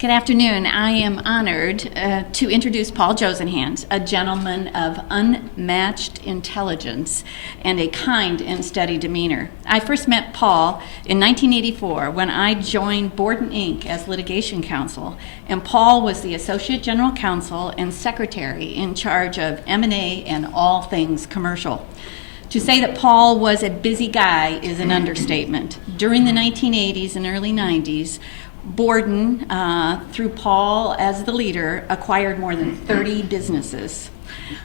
Good afternoon. I am honored to introduce Paul Josenhans, a gentleman of unmatched intelligence and a kind and steady demeanor. I first met Paul in 1984 when I joined Borden Inc. as litigation counsel, and Paul was the associate general counsel and secretary in charge of M&A and all things commercial. To say that Paul was a busy guy is an understatement. During the 1980s and early 90s, Borden, through Paul as the leader, acquired more than 30 businesses.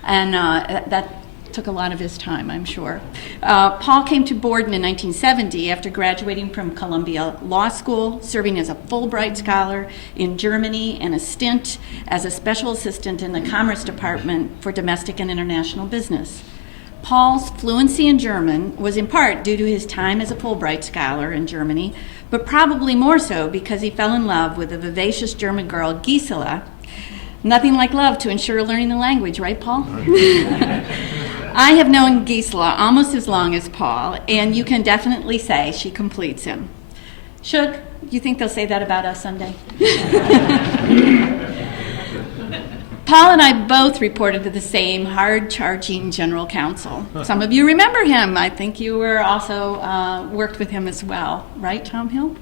And that took a lot of his time, I'm sure. Paul came to Borden in 1970 after graduating from Columbia Law School, serving as a Fulbright scholar in Germany, and a stint as a special assistant in the Commerce Department for domestic and international business. Paul's fluency in German was in part due to his time as a Fulbright scholar in Germany, but probably more so because he fell in love with a vivacious German girl, Gisela. Nothing like love to ensure learning the language, right, Paul? I have known Gisela almost as long as Paul, and you can definitely say she completes him. Shug, you think they'll say that about us someday? Paul and I both reported to the same hard-charging general counsel. Some of you remember him. I think you were also worked with him as well, right, Tom Hill?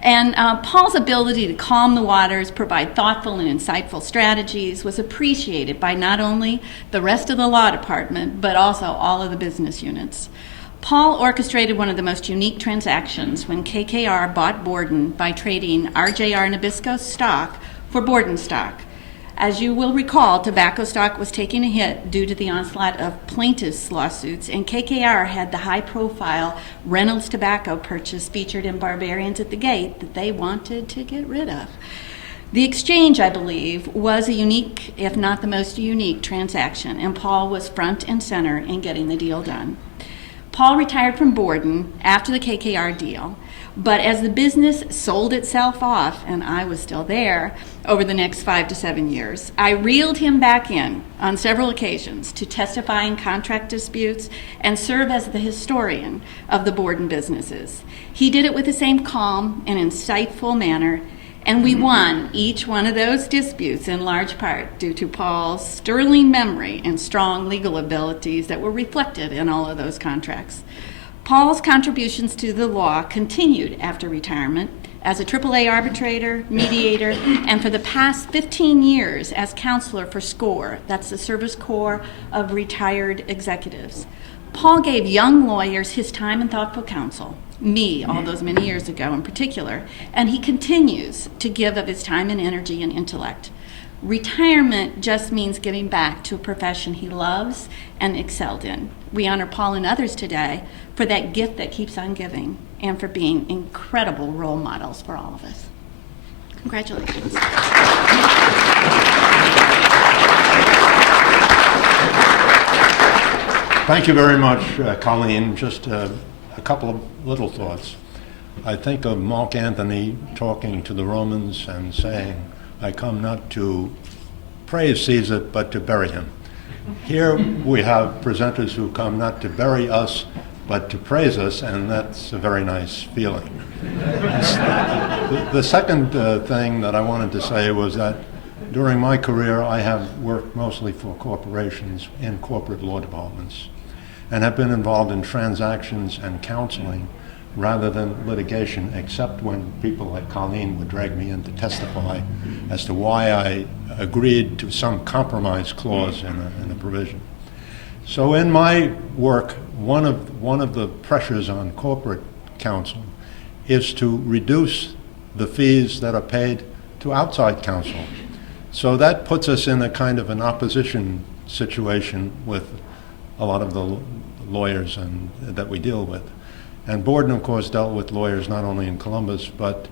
And Paul's ability to calm the waters, provide thoughtful and insightful strategies was appreciated by not only the rest of the law department, but also all of the business units. Paul orchestrated one of the most unique transactions when KKR bought Borden by trading RJR Nabisco stock for Borden stock. As you will recall, tobacco stock was taking a hit due to the onslaught of plaintiffs' lawsuits, and KKR had the high-profile Reynolds Tobacco purchase featured in Barbarians at the Gate that they wanted to get rid of. The exchange, I believe, was a unique, if not the most unique, transaction, and Paul was front and center in getting the deal done. Paul retired from Borden after the KKR deal, but as the business sold itself off, and I was still there, over the next 5 to 7 years, I reeled him back in on several occasions to testify in contract disputes and serve as the historian of the Borden businesses. He did it with the same calm and insightful manner, and we won each one of those disputes in large part due to Paul's sterling memory and strong legal abilities that were reflected in all of those contracts. Paul's contributions to the law continued after retirement as a AAA arbitrator, mediator, and for the past 15 years as counselor for SCORE, that's the Service Corps of Retired Executives. Paul gave young lawyers his time and thoughtful counsel, me all those many years ago in particular, and he continues to give of his time and energy and intellect. Retirement just means giving back to a profession he loves and excelled in. We honor Paul and others today for that gift that keeps on giving and for being incredible role models for all of us. Congratulations. Thank you very much, Colleen. Just a couple of little thoughts. I think of Mark Antony talking to the Romans and saying, I come not to praise Caesar, but to bury him. Here we have presenters who come not to bury us, but to praise us, and that's a very nice feeling. The second thing that I wanted to say was that during my career, I have worked mostly for corporations in corporate law departments and have been involved in transactions and counseling rather than litigation, except when people like Colleen would drag me in to testify as to why I agreed to some compromise clause in a provision. So in my work, one of the pressures on corporate counsel is to reduce the fees that are paid to outside counsel. So that puts us in a kind of an opposition situation with a lot of the lawyers that we deal with. And Borden, of course, dealt with lawyers not only in Columbus, but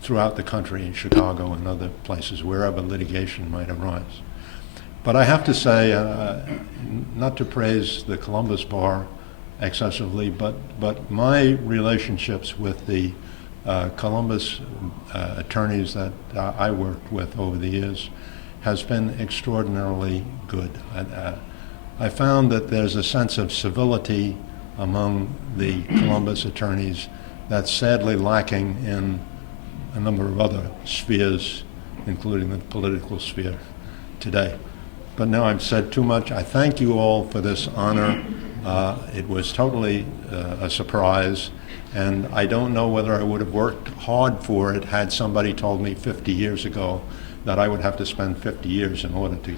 throughout the country, in Chicago and other places, wherever litigation might arise. But I have to say, not to praise the Columbus bar excessively, but my relationships with the Columbus attorneys that I worked with over the years has been extraordinarily good. I found that there's a sense of civility among the Columbus attorneys that's sadly lacking in a number of other spheres, including the political sphere today. But now I've said too much. I thank you all for this honor. It was totally a surprise, and I don't know whether I would have worked hard for it had somebody told me 50 years ago that I would have to spend 50 years in order to